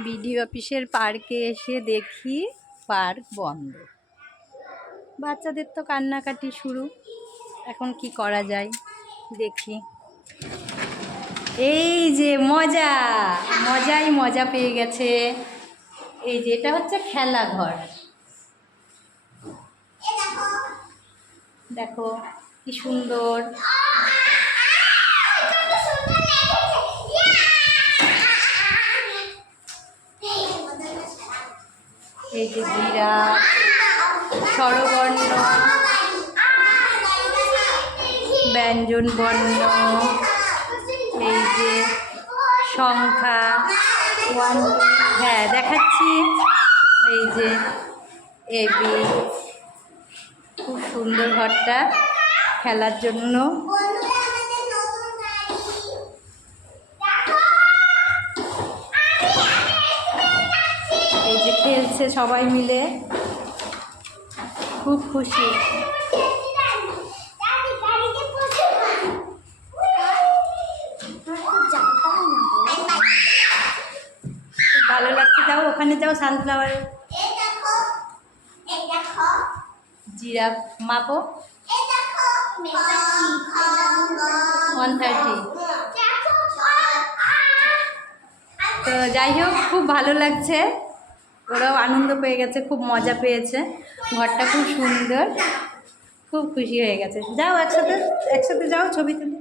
BDO অফিসের পার্কে এসে দেখি পার্ক বন্ধ। বাচ্চাদের তো কান্নাকাটি শুরু। এখন কি করা যায় দেখি। এই যে মজা পেয়ে গেছে। এই যে এটা হচ্ছে খেলাঘর। দেখো কি সুন্দর। এই যে জিরাফ, স্বরবর্ণ, ব্যঞ্জন বর্ণ, এই যে সংখ্যা 1 হ্যাঁ দেখাচ্ছি। এই যে এবি, খুব সুন্দর ঘরটা খেলার জন্য। এই যে খেলছে সবাই মিলে, খুব খুশি। ভালো লাগছে। যাও ওখানে যাও, সানফ্লাওয়ারে। জিরাফ মাপো 130। তো যাই হোক, খুব ভালো লাগছে। ওরাও আনন্দ পেয়ে গেছে, খুব মজা পেয়েছে। ঘরটা খুব সুন্দর, খুব খুশি হয়ে গেছে। যাও একসাথে যাও ছবি তুলতে।